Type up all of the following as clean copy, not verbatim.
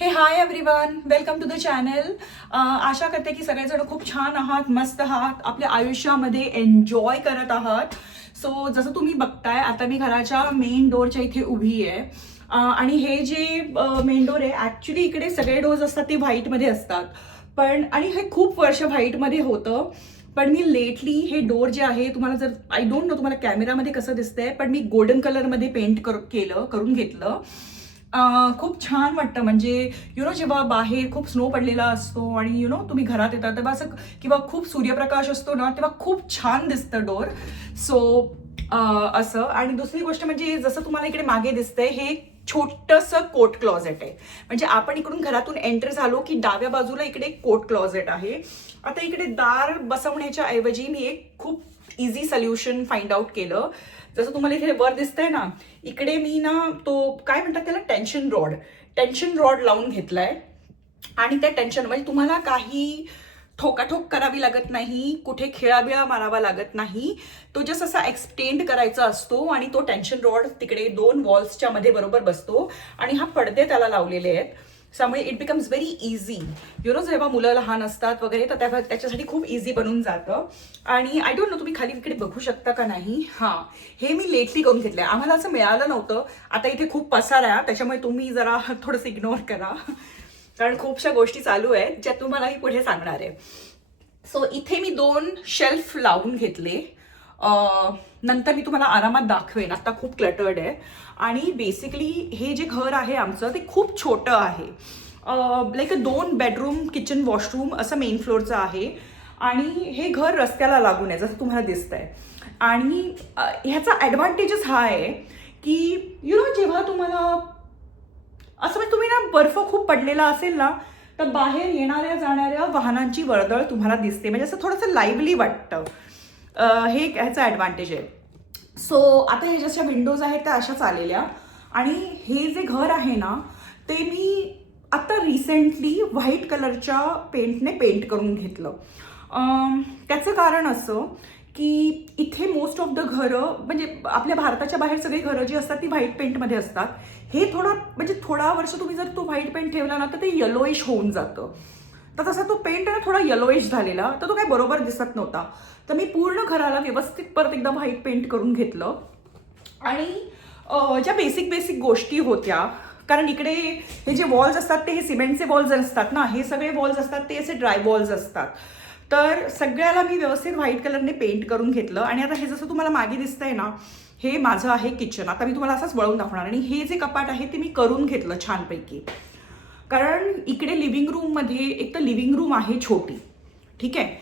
हे hi everyone, welcome to the channel. आशा करते की सगळेजण खूप छान आहात, मस्त आहात, आपल्या आयुष्यामध्ये एन्जॉय करत आहात. सो जसं तुम्ही बघताय, आता मी घराच्या मेन डोअरच्या इथे उभी आहे. आणि हे जे मेन डोअर आहे, ॲक्च्युली इकडे सगळे डोअर्स असतात ते व्हाईटमध्ये असतात. पण आणि हे खूप वर्ष व्हाईटमध्ये होतं. पण मी लेटली हे डोअर जे आहे, तुम्हाला जर आय डोंट नो तुम्हाला कॅमेरामध्ये कसं दिसतंय, पण मी गोल्डन कलरमध्ये पेंट करून घेतलं. खूप छान वाटतं. म्हणजे जेव्हा बाहेर खूप स्नो पडलेला असतो आणि तुम्ही घरात येतात तेव्हा असं, किंवा खूप सूर्यप्रकाश असतो ना, तेव्हा खूप छान दिसतं डोर. सो असं. आणि दुसरी गोष्ट म्हणजे जसं तुम्हाला इकडे मागे दिसतंय, हे एक छोटंसं कोट क्लॉझेट आहे. म्हणजे आपण इकडून घरातून एंटर झालो की डाव्या बाजूला इकडे एक कोट क्लॉझेट आहे. आता इकडे दार बसवण्याच्या ऐवजी मी एक खूप इझी सोल्युशन फाइंड आउट केलं. जसं तुम्हाला इथे वर दिसतंय ना, इकडे मी ना तो काय म्हणतात त्याला, टेन्शन रॉड लावून घेतलाय. आणि त्या टेन्शन म्हणजे तुम्हाला काही ठोकाठोक करावी लागत नाही, कुठे खेळाबिळा मारावा लागत नाही. तो जस्ट असा एक्सटेंड करायचा असतो आणि तो टेन्शन रॉड तिकडे दोन वॉल्सच्या मध्ये बरोबर बसतो. आणि हा पडदे त्याला लावलेले आहेत. त्यामुळे इट बिकम्स व्हेरी इझी. जेव्हा मुलं लहान असतात वगैरे, तर त्याच्यासाठी खूप इझी बनून जातं. आणि आय डोंट नो तुम्ही खाली इकडे बघू शकता का नाही. हां, हे मी लेटली करून घेतलंय, आम्हाला असं मिळालं नव्हतं. आता इथे खूप पसारा आहे, त्याच्यामुळे तुम्ही जरा थोडंसं इग्नोर करा, कारण खूपशा गोष्टी चालू आहेत ज्या तुम्हालाही पुढे सांगणार आहे. सो इथे मी 2 शेल्फ लावून घेतले. नंतर मी तुम्हाला आरामात दाखवेन. आता खूप क्लटर्ड आहे. आणि बेसिकली हे जे घर आहे आमचं, ते खूप छोटं आहे. लाईक 2 बेडरूम, किचन, वॉशरूम असं मेन फ्लोअरचं आहे. आणि हे घर रस्त्याला लागून आहे, जसं तुम्हाला दिसतंय. आणि ह्याचा ॲडव्हान्टेजच हा आहे की जेव्हा तुम्हाला असं म्हणजे तुम्ही ना, बर्फ खूप पडलेला असेल ना, तर बाहेर येणाऱ्या जाणाऱ्या वाहनांची वर्दळ तुम्हाला दिसते. म्हणजे असं थोडंसं लाईव्हली वाटतं. हे ह्याचा ॲडव्हान्टेज आहे. सो आता हे जशा विंडोज आहेत त्या अशाच आलेल्या. आणि हे जे घर आहे ना, ते मी आता रिसेंटली व्हाईट कलरच्या पेंटने पेंट करून घेतलं. त्याचं कारण असं की इथे मोस्ट ऑफ द घरं, म्हणजे आपल्या भारताच्या बाहेर सगळी घरं जी असतात ती व्हाईट पेंटमध्ये असतात. हे म्हणजे थोडा वर्ष तुम्ही जर तो व्हाईट पेंट ठेवला ना, तर ते येलोइश होऊन जातं. तर तसा तो पेंट आहे ना, थोडा येलोइश झालेला, तर तो काही बरोबर दिसत नव्हता. तर मी पूर्ण घराला व्यवस्थित परत एकदा व्हाईट पेंट करून घेतलं. आणि ज्या बेसिक गोष्टी होत्या, कारण इकडे हे जे वॉल्स असतात ते हे सिमेंटचे वॉल्स असतात ना, हे सगळे वॉल्स असतात ते असे ड्राय वॉल्स असतात. तर सगळ्याला मी व्यवस्थित व्हाईट कलरने पेंट करून घेतलं. आणि आता हे जसं तुम्हाला मागे दिसतंय ना, हे माझं आहे किचन. आता मी तुम्हाला असंच वळून दाखवणार. आणि हे जे कपाट आहे ते मी करून घेतलं छानपैकी. कारण इकडे लिव्हिंग रूममध्ये एक तर लिव्हिंग रूम आहे छोटी, ठीक आहे.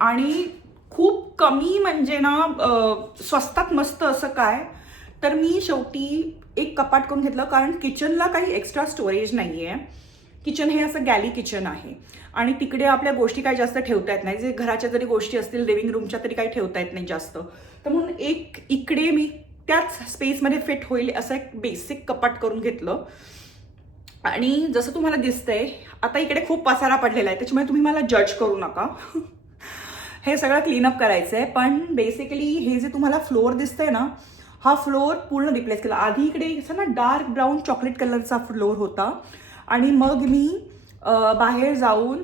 आणि खूप कमी म्हणजे ना, स्वस्तात मस्त असं काय, तर मी शेवटी एक कपाट करून घेतलं. कारण किचनला काही एक्स्ट्रा स्टोरेज नाही आहे. किचन हे असं गॅली किचन आहे. आणि तिकडे आपल्या गोष्टी काही जास्त ठेवता येत नाही. जे घराच्या जरी गोष्टी असतील लिव्हिंग रूमच्या, तरी काही ठेवता येत नाही जास्त. तर म्हणून एक इकडे मी त्याच स्पेसमध्ये फिट होईल असं एक बेसिक कपाट करून घेतलं. आणि जसं तुम्हाला दिसतंय, आता इकडे खूप पसारा पडलेला आहे, त्याच्यामुळे तुम्ही मला जज करू नका. हे सगळं क्लीनअप करायचं आहे. पण बेसिकली हे जे तुम्हाला फ्लोअर दिसतंय ना, हा फ्लोअर पूर्ण रिप्लेस केला. आधी इकडे असं ना डार्क ब्राऊन चॉकलेट कलरचा फ्लोअर होता. आणि मग मी बाहेर जाऊन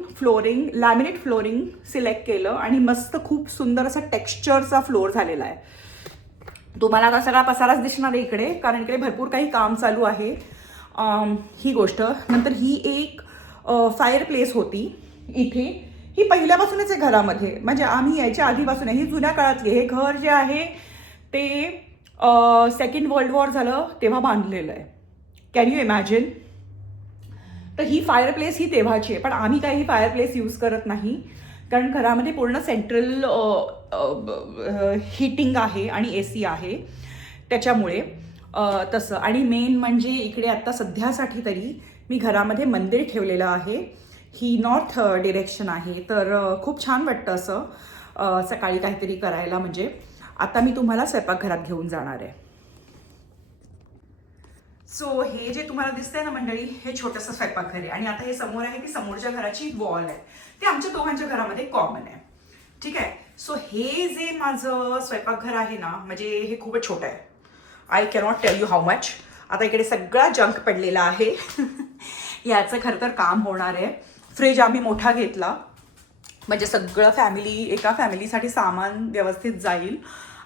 लॅमिनेट फ्लोरिंग सिलेक्ट केलं. आणि मस्त खूप सुंदर असा टेक्स्चरचा फ्लोअर झालेला आहे. तुम्हाला आता सगळा पसाराच दिसणार आहे इकडे, कारण इकडे भरपूर काही काम चालू आहे. ही गोष्ट. नंतर ही एक फायर प्लेस होती इथे. ही पहिल्यापासूनच आहे घरामध्ये, म्हणजे आम्ही यायच्या आधीपासून आहे. ही जुन्या काळातली. हे घर जे आहे ते सेकंड वर्ल्ड वॉर झालं तेव्हा बांधलेलं आहे. Can you imagine. तर ही फायर प्लेस ही तेव्हाची आहे. पण आम्ही काही फायर प्लेस यूज करत नाही, कारण घरामध्ये पूर्ण सेंट्रल हीटिंग आहे आणि AC आहे, त्याच्यामुळे तसं. आणि मेन म्हणजे इकडे आत्ता सध्यासाठी तरी मी घरामध्ये मंदिर ठेवलेलं आहे. ही नॉर्थ डिरेक्शन आहे. तर खूप छान वाटतं असं सकाळी काहीतरी करायला. म्हणजे आता मी तुम्हाला स्वयंपाकघरात घेऊन जाणार आहे. सो हे जे तुम्हाला दिसतंय ना मंडळी, हे छोटंसं स्वयंपाकघर आहे. आणि आता हे समोर आहे ती समोरच्या घराची वॉल आहे. ते आमच्या दोघांच्या घरामध्ये कॉमन आहे, ठीक आहे. सो हे जे माझं स्वयंपाकघर आहे ना, म्हणजे हे खूपच छोटं आहे. I cannot tell you how much. आता इकडे सगळा जंक पडलेला आहे. याचं खरं तर काम होणार आहे. फ्रीज आम्ही मोठा घेतला म्हणजे सगळं एका फॅमिलीसाठी सामान व्यवस्थित जाईल.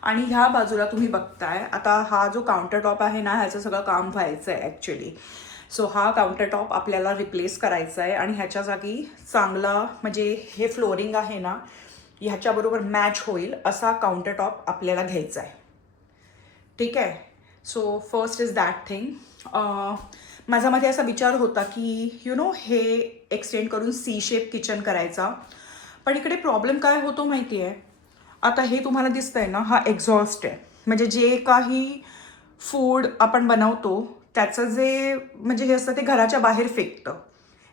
आणि ह्या बाजूला तुम्ही बघताय आता हा जो काउंटर टॉप आहे ना, ह्याचं सगळं काम व्हायचं आहे ॲक्च्युली. सो हा काउंटर टॉप आपल्याला रिप्लेस करायचा आहे आणि ह्याच्या जागी चांगला म्हणजे हे फ्लोरिंग आहे ना, ह्याच्याबरोबर मॅच होईल असा काउंटर टॉप आपल्याला घ्यायचा आहे. ठीक आहे. So first is that thing. माझ्यामध्ये असा विचार होता की हे एक्सटेंड करून सी शेप किचन करायचा. पण इकडे प्रॉब्लेम काय होतो माहिती आहे, आता हे तुम्हाला दिसतंय ना, हा एक्झॉस्ट आहे. म्हणजे जे काही फूड आपण बनवतो त्याचं जे म्हणजे हे असतं ते घराच्या बाहेर फेकतं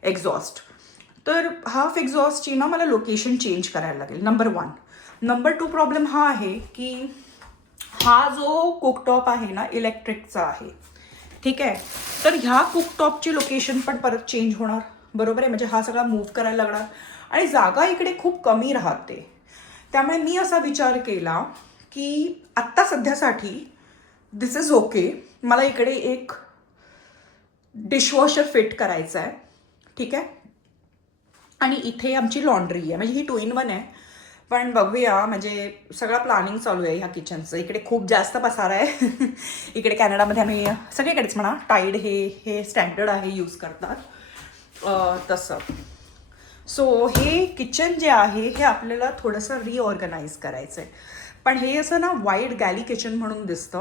एक्झॉस्ट. तर हाफ एक्झॉस्टची ना मला लोकेशन चेंज करायला लागेल, नंबर 1. नंबर 2 प्रॉब्लेम हा आहे की हा जो कुकटॉप आहे ना, इलेक्ट्रिकचा आहे. ठीक आहे. तर ह्या कुकटॉपची लोकेशन पण परत चेंज होणार, बरोबर आहे. म्हणजे हा सगळा मूव्ह करायला लागणार आणि जागा इकडे खूप कमी राहते. त्यामुळे मी असा विचार केला की आत्ता सध्यासाठी दिस इज ओके. मला इकडे एक डिशवॉशर फिट करायचा आहे. ठीक आहे. आणि इथे आमची लॉन्ड्री आहे, म्हणजे ही 2 in 1 आहे. पण बघूया, म्हणजे सगळं प्लॅनिंग चालू आहे ह्या किचनचं. इकडे खूप जास्त पसारा आहे. इकडे कॅनडामध्ये आम्ही सगळीकडेच म्हणा टाईड हे स्टँडर्ड आहे, यूज करतात तसं. सो हे किचन जे आहे हे आपल्याला थोडंसं रिऑर्गनाईज करायचं आहे. पण हे असं ना वाईड गॅली किचन म्हणून दिसतं.